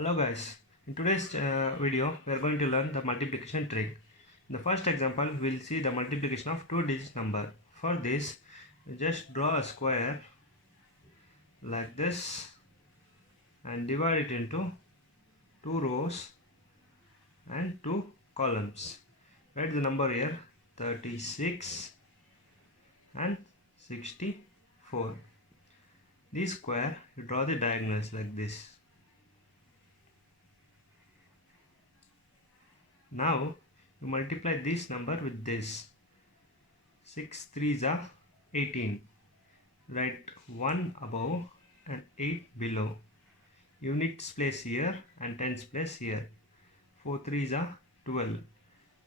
Hello guys, in today's video we are going to learn the multiplication trick. In the first example we will see the multiplication of two digit number. For this just draw a square like this and divide it into two rows and two columns. Write the number here 36 and 64. This square you draw the diagonals like this. Now you multiply this number with this. 6 3s are 18. Write 1 above and 8 below. Units place here and tens place here. 4 3s are 12.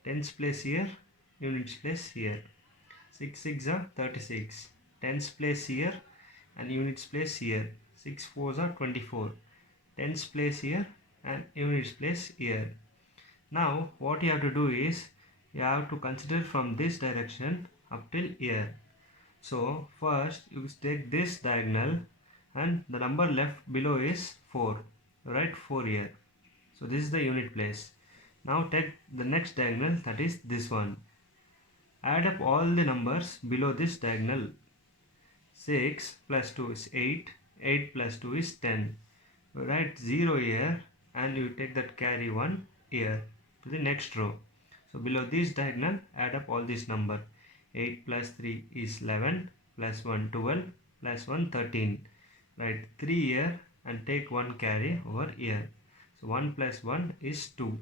Tens place here, units place here. 6 6 are 36. Tens place here and units place here. 6 4s are 24. Tens place here and units place here. Now what you have to do is you have to consider from this direction up till here. So first you take this diagonal and the number left below is 4. Write 4 here. So this is the unit place. Now take the next diagonal, that is this one. Add up all the numbers below this diagonal. 6 plus 2 is 8. 8 plus 2 is 10. Write 0 here and you take that carry 1 here to the next row. So below this diagonal add up all this number. 8 plus 3 is 11, plus 1 12, plus 1 13. Write 3 here and take 1 carry over here. So 1 plus 1 is 2.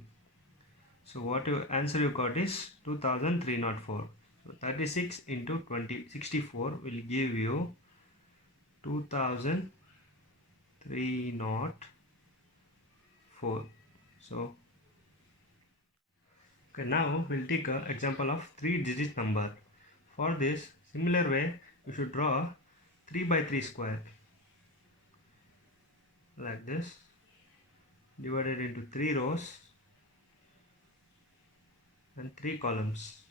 So what your answer you got is 2304. So 36 into 64 will give you 2304. So okay, now we'll take an example of 3-digit number. For this, similar way, you should draw 3 by 3 square like this, divided into 3 rows and 3 columns.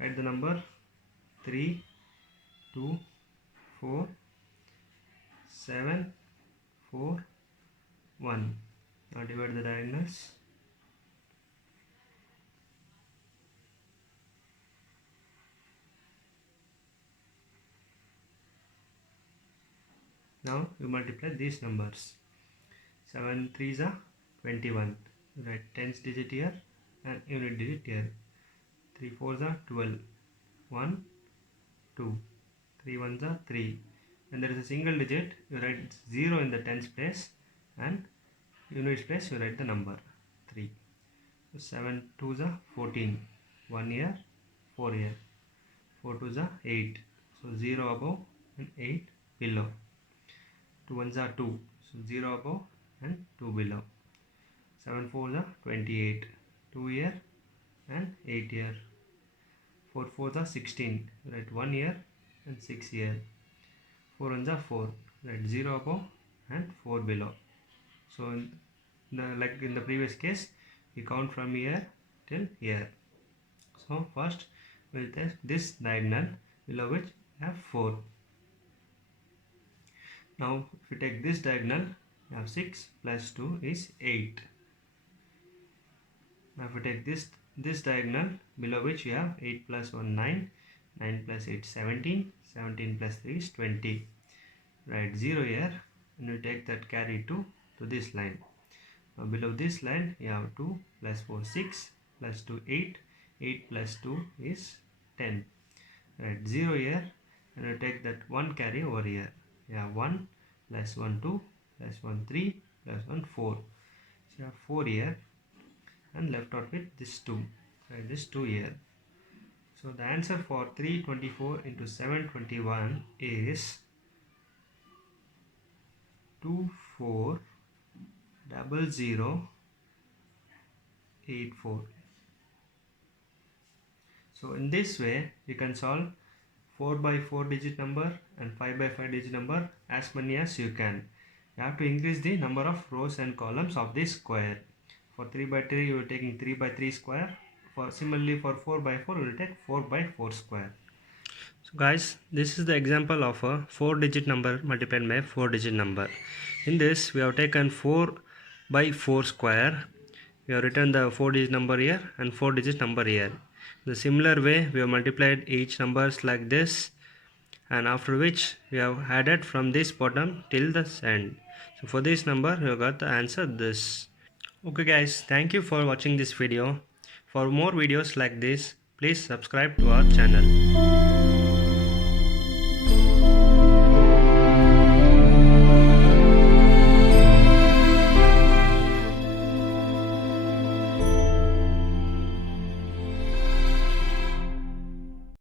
Write the number 3 2 4 7 4 1. Now divide the diagonals. Now you multiply these numbers. 7 3s are 21. Write tens digit here and unit digit here. 3 4s are 12. 1 2. 3 1s are 3. When there is a single digit, you write 0 in the tens place and units place you write the number 3. So 7 2s are 14. 1 here, 4 here. 4 2s are 8. So 0 above and 8 below. 2 1s are 2. So 0 above and 2 below. 7 4s are 28. 2 here and 8 here. 4 4s are 16. Write 1 here and 6 here. 4 1s are 4. Write 0 above and 4 below. So like in the previous case, we count from here till here. So first we'll take this diagonal below which we have 4. Now if you take this diagonal, you have 6 plus 2 is 8. Now if you take this diagonal below which you have 8 plus 1 9, 9 plus 8 17, 17 plus 3 is 20. Write 0 here and you take that carry 2 to this line. Now below this line you have 2 plus 4 6 plus 2 8, 8 plus 2 is 10. Write 0 here and you take that 1 carry over here. You have 1 plus 1 2 plus 1 3 plus 1 4. So you have 4 here and left out with this 2. Write this 2 here. So the answer for 324 into 721 is 240084. So in this way you can solve 4 by 4 digit number and 5 by 5 digit number as many as you can. You have to increase the number of rows and columns of this square. For 3 by 3 you are taking 3 by 3 square. For similarly for 4 by 4 you will take 4 by 4 square. So guys, this is the example of a 4-digit number multiplied by 4-digit number. In this, we have taken 4 by 4 square. We have written the 4-digit number here and 4-digit number here. In the similar way, we have multiplied each numbers like this, and after which we have added from this bottom till the end. So for this number, we have got the answer this. Okay guys, thank you for watching this video. For more videos like this, please subscribe to our channel.